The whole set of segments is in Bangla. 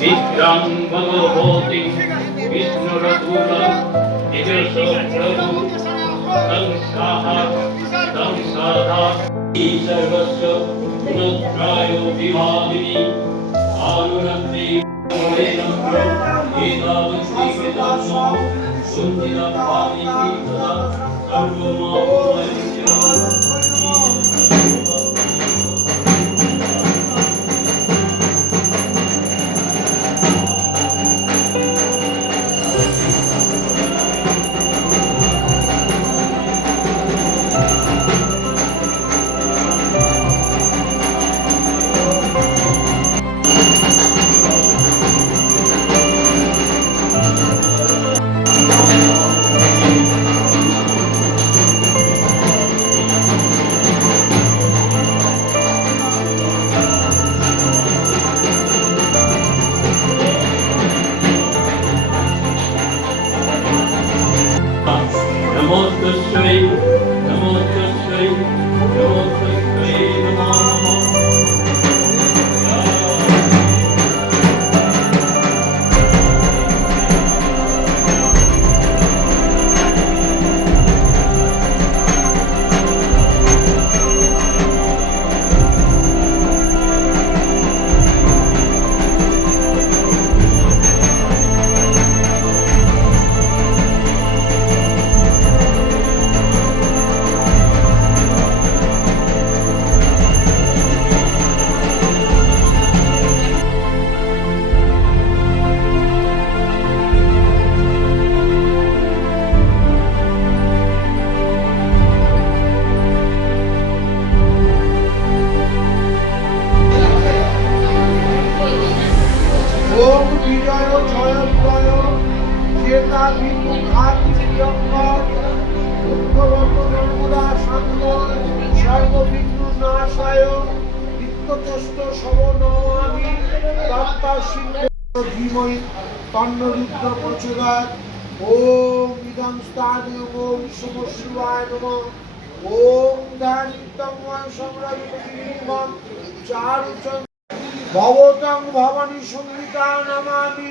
निद्रां भवति विष्णुरघुलं निजस्वप्रभु संसाः संसाधा। सर्वस्य गुणत्रायो विभागिनी आरुणन्ति एतावन्ति कृतासो কৃতম সুন্দিরপামিতি তদা সর্বমাময়িত্য তন্নরুদ্র প্রচোদয়াৎ ওম ইদং স্থানীয় ওম সমশিবায় নমঃ ওম ধ্যানিত্যং সংরাজিতং চারুচন্দ্র ভবতং ভবানী সংহিতা নমামি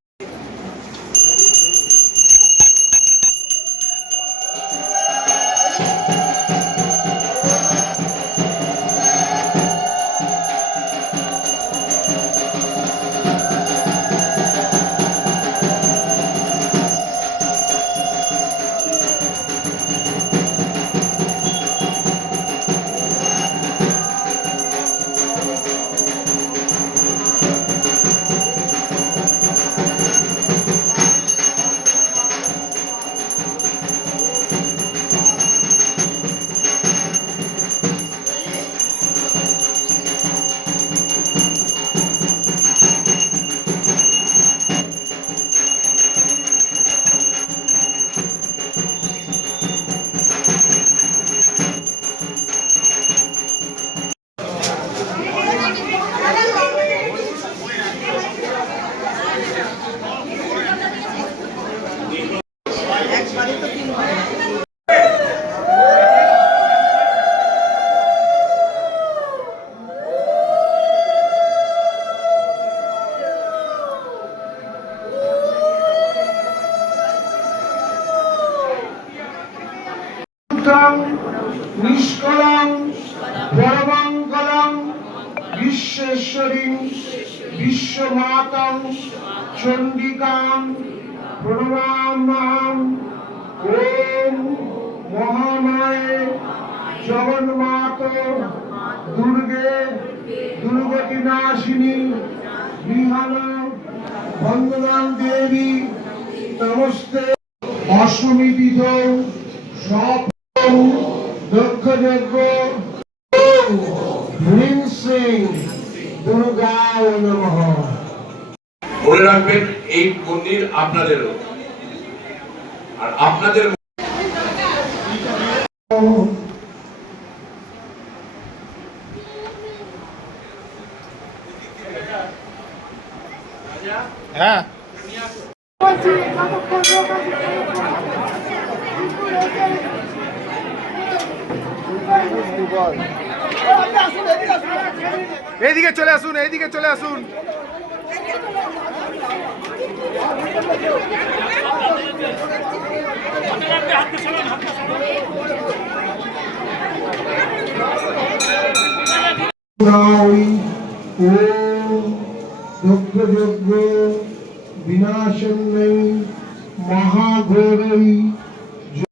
শুদ্ধং নিষ্কলং পরমঙ্গলং বিশ্বেশ্বরী বিশ্বমাতং চণ্ডিকাং প্রণমাম্যহম ওম মহামায়ে জগন্মাত। দুর্গে দুর্গতি নাশিনী বিহান বন্দনাং দেবী, নমস্তে। অষ্টমী বিধ সব ওম হ্রিং শ্রীং দুর্গায় নমঃ। মনে রাখবেন এই মন্দির আপনাদেরও। আর আপনাদের এইদিকে চলে আসুন এইদিকে চলে আসুন। বিনাশন্যই মহাঘোরৈ